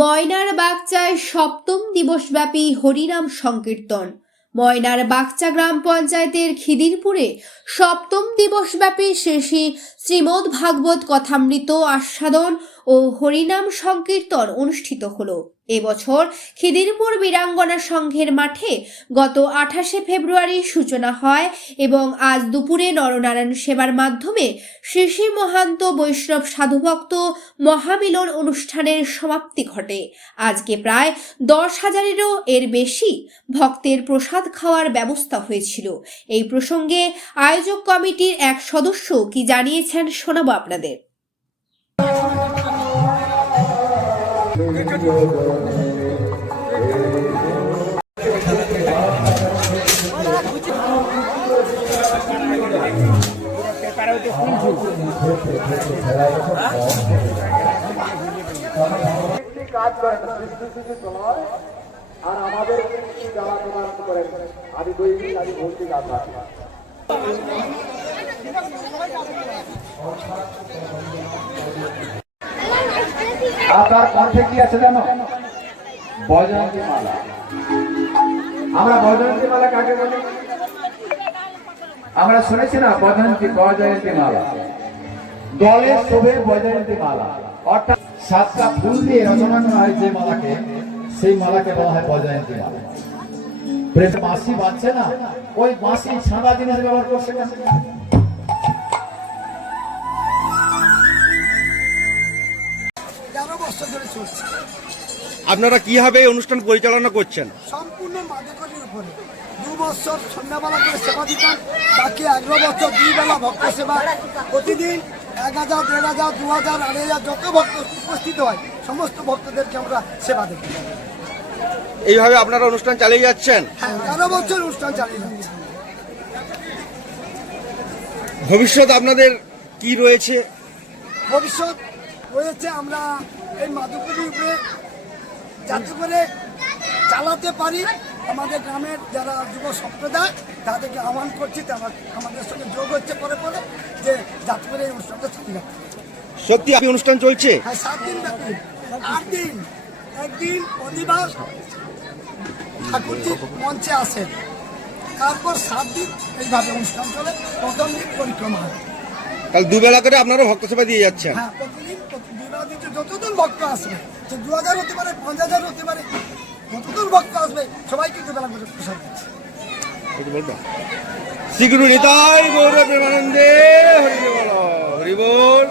ময়নার বাগচায় সপ্তম দিবসব্যাপী হরিনাম সংকীর্তন। ময়নার বাগচা গ্রাম পঞ্চায়েতের খিদিরপুরে সপ্তম দিবসব্যাপী শ্রী শ্রীমদ্ ভাগবত কথামৃত আস্বাদন ও হরিনাম সংকীর্তন অনুষ্ঠিত হলো। এবছর খিদিরপুর বীরাঙ্গনা সংঘের মাঠে গত 28শে ফেব্রুয়ারি সূচনা হয় এবং আজ দুপুরে নরনারায়ণ সেবার মাধ্যমে শ্রী শ্রী মহান্ত বৈষ্ণব সাধুভক্ত মহামিলন অনুষ্ঠানের সমাপ্তি ঘটে। আজকে প্রায় 10,000-এরও এর বেশি ভক্তের প্রসাদ খাওয়ার ব্যবস্থা হয়েছিল। এই প্রসঙ্গে আয়োজক কমিটির এক সদস্য কি জানিয়েছেন শোনাবো আপনাদের। কাজ করেন আর আমাদের যারা প্রদান করেন আদি দৈনিক আদি ভৌতিক আশা আপনার কণ্ঠে কি আছে জানো? বজয়ন্তী মালা। আমরা বজয়ন্তী মালা কাকে বলি? আমরা শুনেছি না বজয়ন্তী মালা, দলে শোভে বজয়ন্তী মালা, অর্থাৎ 7টা ফুল দিয়ে রচনা হয় যে মালাকে, সেই মালাকে বলা হয় বজয়ন্তী মালা। মাসি বাঁচছে না, ওই মাসি সাদা জিনিস ব্যবহার করছে না। আপনারা কিভাবে অনুষ্ঠান পরিচালনা করছেন? সম্পূর্ণ মাদকলির উপরে 2 বছর সন্ধ্যাবেলা করে সেবা দিতাম, বাকি 11 বছর 2 বেলা ভক্ত সেবা। প্রতিদিন 1000, 1500, 2000, 2500 যত ভক্ত উপস্থিত হয় সমস্ত ভক্তদেরকে আমরা সেবা দেব। এইভাবে আপনারা অনুষ্ঠান চালিয়ে যাচ্ছেন? হ্যাঁ, 11 বছর অনুষ্ঠান চালিয়ে যাচ্ছে। ভবিষ্যৎ আপনাদের কি রয়েছে? ভবিষ্যৎ রয়েছে আমরা এই মাদকলির উপরে যাতে করে চালাতে পারি। আমাদের গ্রামের যারা যুব সম্প্রদায় তাদেরকে আহ্বান করছি, তারা আমাদের সঙ্গে যোগ হচ্ছে পরে যে যাতে করে এই অনুষ্ঠানটা চালিয়ে যাবে। সত্যি আপনি অনুষ্ঠান চলছে? হ্যাঁ, 7 দিন ব্যাপী, 8 দিন, একদিন অধিবাস ঠাকুরজি মঞ্চে আসেন, তারপর 7 দিন এইভাবে অনুষ্ঠান চলে। প্রথম দিন পরিক্রমা হয়। কাল দুবেলা করে আপনারা ভক্ত সেবা দিয়ে যাচ্ছেন? হ্যাঁ, প্রতিদিন দুবেলা দিতে যতদিন ভক্ত আসবে, সে 2000 হতে পারে, 5000 হতে পারে, যতদূর ভক্ত আসবে সবাইকে দুবেলা করে প্রসাদ দিচ্ছে। শ্রী গুরু নিতাই গৌর প্রেমানন্দে হরি বল, হরি বল।